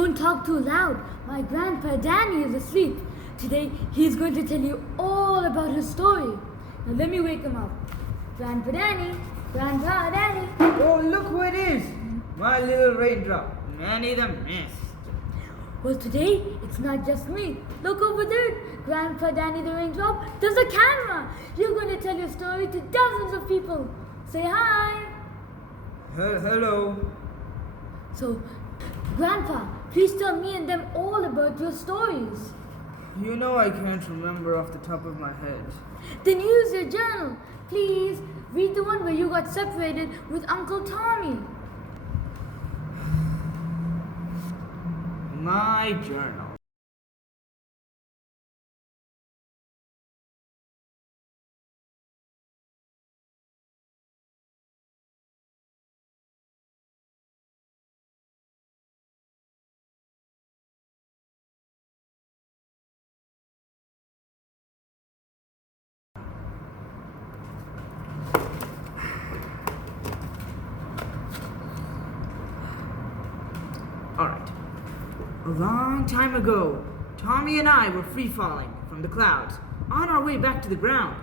Don't talk too loud. My grandpa Danny is asleep. Today he's going to tell you all about his story. Now let me wake him up. Grandpa Danny, Grandpa Danny. Oh, look who it is! My little Raindrop, Manny the Mist. Well, today it's not just me. Look over there. Grandpa Danny the Raindrop. There's a camera. You're going to tell your story to dozens of people. Say hi. Hello. So, Grandpa, please tell me and them all about your stories. You know I can't remember off the top of my head. Then use your journal. Please read the one where you got separated with Uncle Tommy. My journal. Alright. A long time ago, Tommy and I were free-falling from the clouds on our way back to the ground.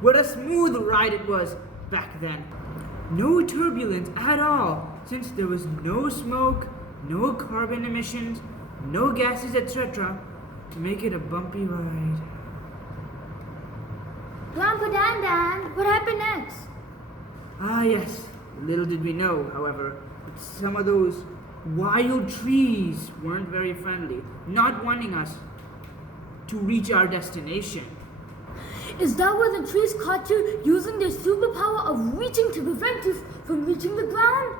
What a smooth ride it was back then. No turbulence at all, since there was no smoke, no carbon emissions, no gases, etc. to make it a bumpy ride. Grandpa Dan, what happened next? Ah yes, little did we know, however, that some of those wild trees weren't very friendly, not wanting us to reach our destination. Is that where the trees caught you using their superpower of reaching to prevent you from reaching the ground?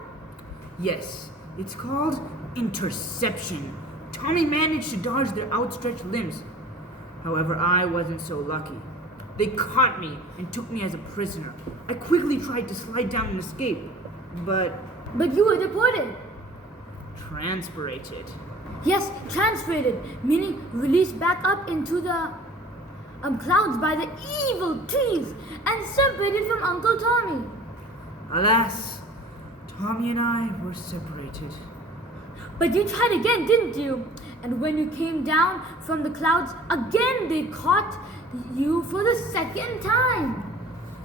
Yes, it's called interception. Tommy managed to dodge their outstretched limbs. However, I wasn't so lucky. They caught me and took me as a prisoner. I quickly tried to slide down and escape, but you were deported. transpirated. Yes, transpirated, meaning released back up into the clouds by the evil trees and separated from Uncle Tommy. Alas, Tommy and I were separated. But you tried again, didn't you? And when you came down from the clouds, again they caught you for the second time.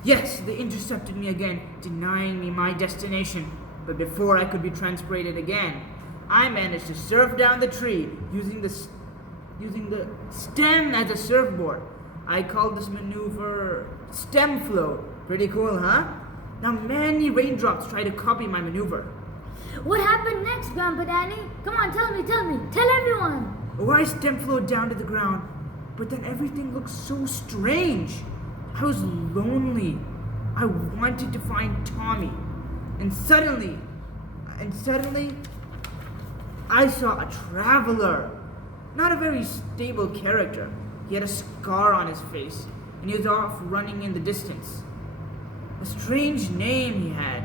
Yes, they intercepted me again, denying me my destination. But before I could be transpirated again, I managed to surf down the tree using the stem as a surfboard. I called this maneuver stem flow. Pretty cool, huh? Now many raindrops try to copy my maneuver. What happened next, Grandpa Danny? Come on, tell me, tell everyone. Oh, I stem flowed down to the ground, but then everything looked so strange. I was lonely. I wanted to find Tommy. And suddenly, I saw a traveler. Not a very stable character. He had a scar on his face, and he was off running in the distance. A strange name he had.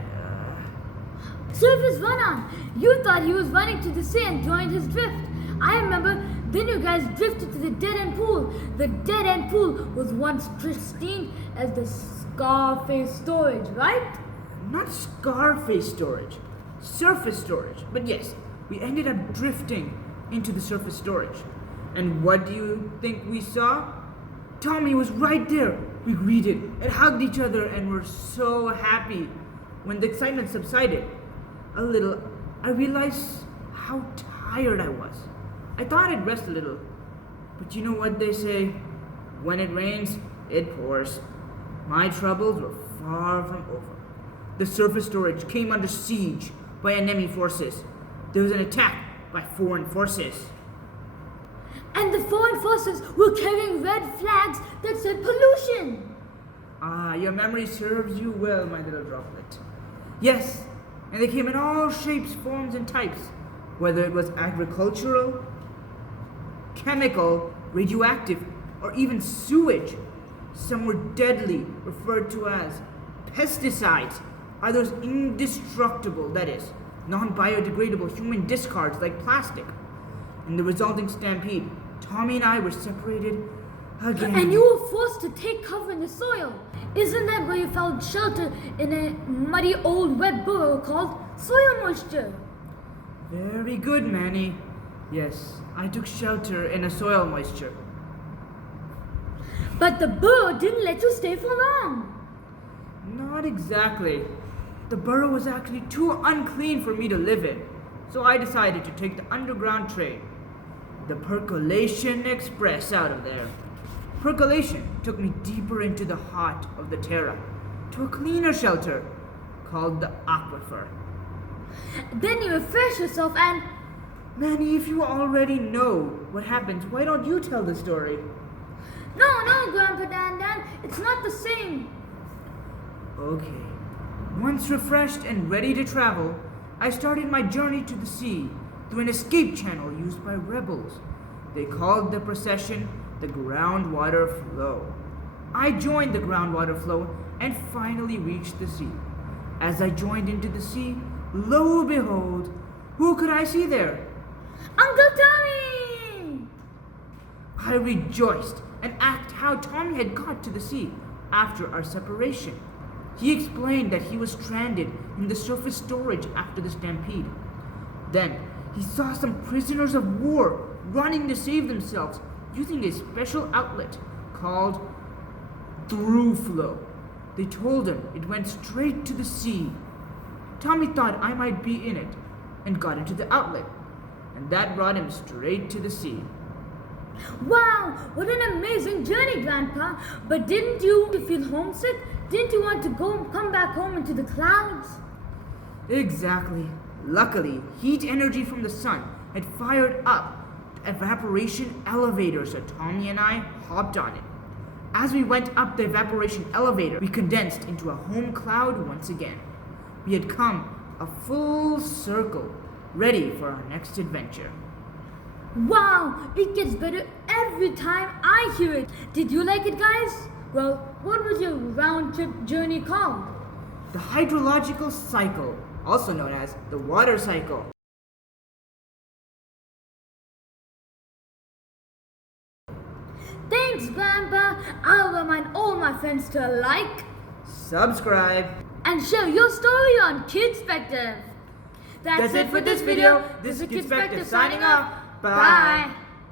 Surface Run-On. You thought he was running to the sea and joined his drift. I remember, then you guys drifted to the dead-end pool. The dead-end pool was once pristine as the Scarface storage, right? Not Scarface storage, surface storage. But yes, we ended up drifting into the surface storage. And what do you think we saw? Tommy was right there. We greeted and hugged each other and were so happy. When the excitement subsided a little, I realized how tired I was. I thought I'd rest a little. But you know what they say? When it rains, it pours. My troubles were far from over. The surface storage came under siege by enemy forces. There was an attack by foreign forces. And the foreign forces were carrying red flags that said pollution. Ah, your memory serves you well, my little droplet. Yes, and they came in all shapes, forms, and types, whether it was agricultural, chemical, radioactive, or even sewage. Some were deadly, referred to as pesticides. Others indestructible, that is, non-biodegradable human discards like plastic. In the resulting stampede, Tommy and I were separated again. And you were forced to take cover in the soil. Isn't that where you found shelter in a muddy old wet burrow called soil moisture? Very good, Manny. Yes, I took shelter in a soil moisture. But the burrow didn't let you stay for long. Not exactly. The burrow was actually too unclean for me to live in, so I decided to take the underground train, the Percolation Express, out of there. Percolation took me deeper into the heart of the Terra, to a cleaner shelter called the Aquifer. Then you refresh yourself and... Manny, if you already know what happens, why don't you tell the story? No, Grandpa Dan, it's not the same. Okay. Once refreshed and ready to travel, I started my journey to the sea through an escape channel used by rebels. They called the procession the groundwater flow. I joined the groundwater flow and finally reached the sea. As I joined into the sea, lo and behold, who could I see there? Uncle Tommy! I rejoiced and asked how Tommy had got to the sea after our separation. He explained that he was stranded in the surface storage after the stampede. Then he saw some prisoners of war running to save themselves using a special outlet called through flow. They told him it went straight to the sea. Tommy thought I might be in it and got into the outlet, and that brought him straight to the sea. Wow, what an amazing journey, Grandpa. But didn't you feel homesick? Didn't you want to come back home into the clouds? Exactly. Luckily, heat energy from the sun had fired up the evaporation elevator, so Tommy and I hopped on it. As we went up the evaporation elevator, we condensed into a home cloud once again. We had come a full circle, ready for our next adventure. Wow, it gets better every time I hear it. Did you like it, guys? Well, what was your round trip journey called? The hydrological cycle, also known as the water cycle. Thanks, Grandpa. I'll remind all my friends to like, subscribe, and share your story on Kidspective. That's it for this video. This is Kidspective signing off. Bye.